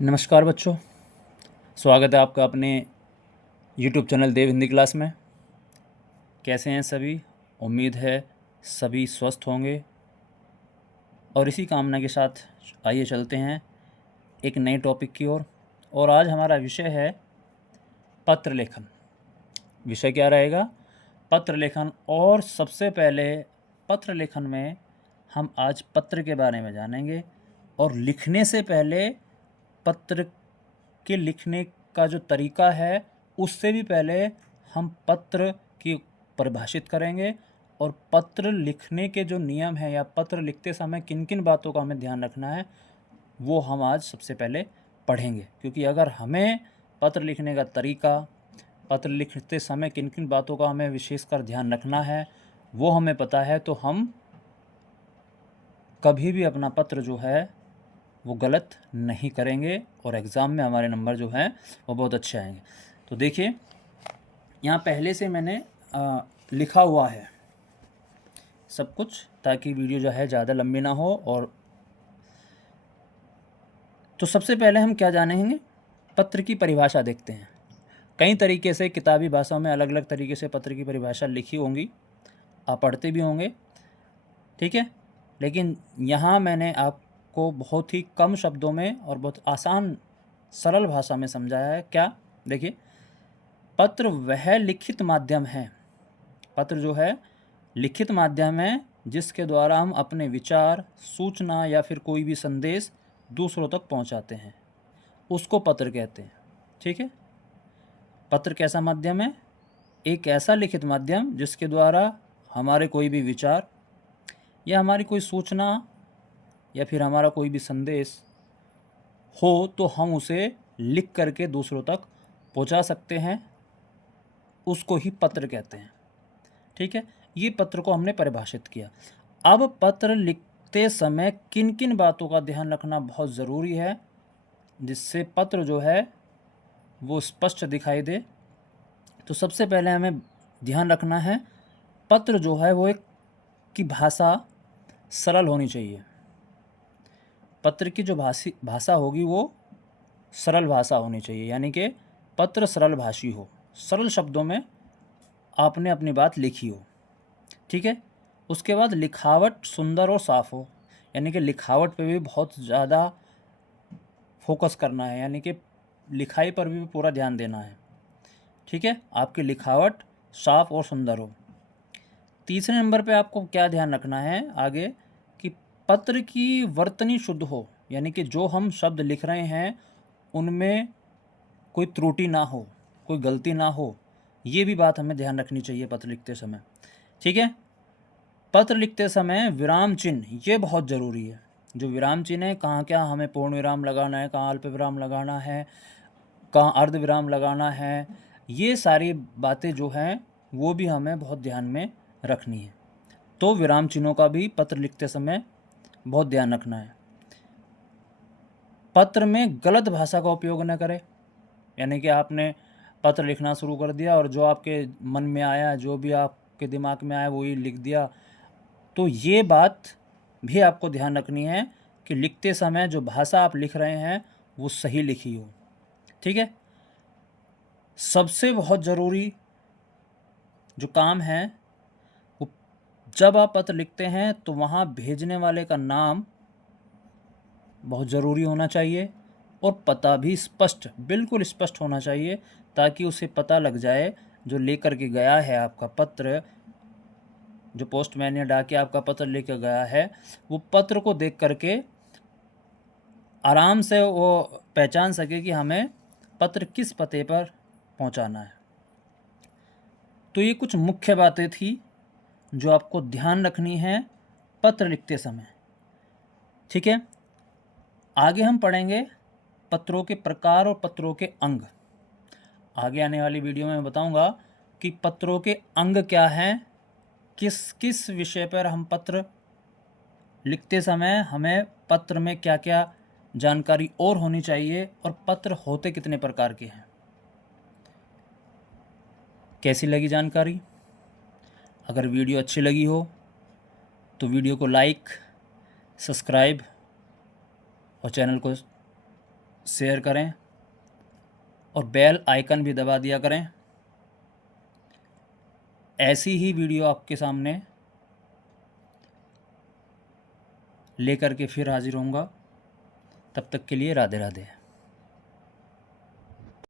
नमस्कार बच्चों, स्वागत है आपका अपने YouTube चैनल देव हिंदी क्लास में। कैसे हैं सभी? उम्मीद है सभी स्वस्थ होंगे और इसी कामना के साथ आइए चलते हैं एक नए टॉपिक की ओर। और आज हमारा विषय है पत्र लेखन। विषय क्या रहेगा? पत्र लेखन। और सबसे पहले पत्र लेखन में हम आज पत्र के बारे में जानेंगे और लिखने से पहले पत्र के लिखने का जो तरीका है उससे भी पहले हम पत्र की परिभाषित करेंगे और पत्र लिखने के जो नियम हैं या पत्र लिखते समय किन किन बातों का हमें ध्यान रखना है वो हम आज सबसे पहले पढ़ेंगे। क्योंकि अगर हमें पत्र लिखने का तरीका, पत्र लिखते समय किन किन बातों का हमें विशेषकर ध्यान रखना है वो हमें पता है तो हम कभी भी अपना पत्र जो है वो गलत नहीं करेंगे और एग्ज़ाम में हमारे नंबर जो हैं वो बहुत अच्छे आएंगे। तो देखिए, यहाँ पहले से मैंने लिखा हुआ है सब कुछ, ताकि वीडियो जो है ज़्यादा लंबी ना हो। और तो सबसे पहले हम क्या जानेंगे? पत्र की परिभाषा देखते हैं। कई तरीके से किताबी भाषा में अलग अलग तरीके से पत्र की परिभाषा लिखी होंगी, आप पढ़ते भी होंगे, ठीक है। लेकिन यहाँ मैंने आपको बहुत ही कम शब्दों में और बहुत आसान सरल भाषा में समझाया है। क्या? देखिए, पत्र वह लिखित माध्यम है, पत्र जो है लिखित माध्यम है जिसके द्वारा हम अपने विचार, सूचना या फिर कोई भी संदेश दूसरों तक पहुंचाते हैं, उसको पत्र कहते हैं, ठीक है। पत्र कैसा माध्यम है? एक ऐसा लिखित माध्यम जिसके द्वारा हमारे कोई भी विचार या हमारी कोई सूचना या फिर हमारा कोई भी संदेश हो तो हम उसे लिख करके दूसरों तक पहुंचा सकते हैं, उसको ही पत्र कहते हैं, ठीक है। ये पत्र को हमने परिभाषित किया। अब पत्र लिखते समय किन किन बातों का ध्यान रखना बहुत ज़रूरी है जिससे पत्र जो है वो स्पष्ट दिखाई दे। तो सबसे पहले हमें ध्यान रखना है, पत्र जो है वो एक की भाषा सरल होनी चाहिए। पत्र की जो भाषा होगी वो सरल भाषा होनी चाहिए, यानी कि पत्र सरल भाषी हो, सरल शब्दों में आपने अपनी बात लिखी हो, ठीक है। उसके बाद लिखावट सुंदर और साफ़ हो, यानी कि लिखावट पे भी बहुत ज़्यादा फोकस करना है, यानी कि लिखाई पर भी पूरा ध्यान देना है, ठीक है। आपकी लिखावट साफ़ और सुंदर हो। तीसरे नंबर पे आपको क्या ध्यान रखना है आगे, कि पत्र की वर्तनी शुद्ध हो, यानी कि जो हम शब्द लिख रहे हैं उनमें कोई त्रुटि ना हो, कोई गलती ना हो, ये भी बात हमें ध्यान रखनी चाहिए पत्र लिखते समय, ठीक है। पत्र लिखते समय विराम चिन्ह ये बहुत ज़रूरी है। जो विराम चिन्ह है, कहाँ क्या हमें पूर्ण विराम लगाना है, कहाँ अल्प विराम लगाना है, कहाँ अर्ध विराम लगाना है, ये सारी बातें जो हैं वो भी हमें बहुत ध्यान में रखनी है। तो विराम चिन्हों का भी पत्र लिखते समय बहुत ध्यान रखना है। पत्र में गलत भाषा का उपयोग न करें, यानी कि आपने पत्र लिखना शुरू कर दिया और जो आपके मन में आया, जो भी आपके दिमाग में आया वही लिख दिया। तो ये बात भी आपको ध्यान रखनी है कि लिखते समय जो भाषा आप लिख रहे हैं वो सही लिखी हो, ठीक है। सबसे बहुत ज़रूरी जो काम है वो, जब आप पत्र लिखते हैं तो वहाँ भेजने वाले का नाम बहुत ज़रूरी होना चाहिए और पता भी स्पष्ट, बिल्कुल स्पष्ट होना चाहिए, ताकि उसे पता लग जाए जो लेकर के गया है आपका पत्र, जो पोस्टमैन या डाकिया आपका पत्र लेकर गया है, वो पत्र को देख करके आराम से वो पहचान सके कि हमें पत्र किस पते पर पहुंचाना है। तो ये कुछ मुख्य बातें थी जो आपको ध्यान रखनी है पत्र लिखते समय, ठीक है। आगे हम पढ़ेंगे पत्रों के प्रकार और पत्रों के अंग। आगे आने वाली वीडियो में मैं बताऊंगा कि पत्रों के अंग क्या हैं, किस किस विषय पर हम पत्र लिखते समय हमें पत्र में क्या क्या जानकारी और होनी चाहिए और पत्र होते कितने प्रकार के हैं। कैसी लगी जानकारी? अगर वीडियो अच्छी लगी हो तो वीडियो को लाइक, सब्सक्राइब और चैनल को शेयर करें और बेल आइकन भी दबा दिया करें। ऐसी ही वीडियो आपके सामने लेकर के फिर हाजिर होऊंगा। तब तक के लिए राधे राधे।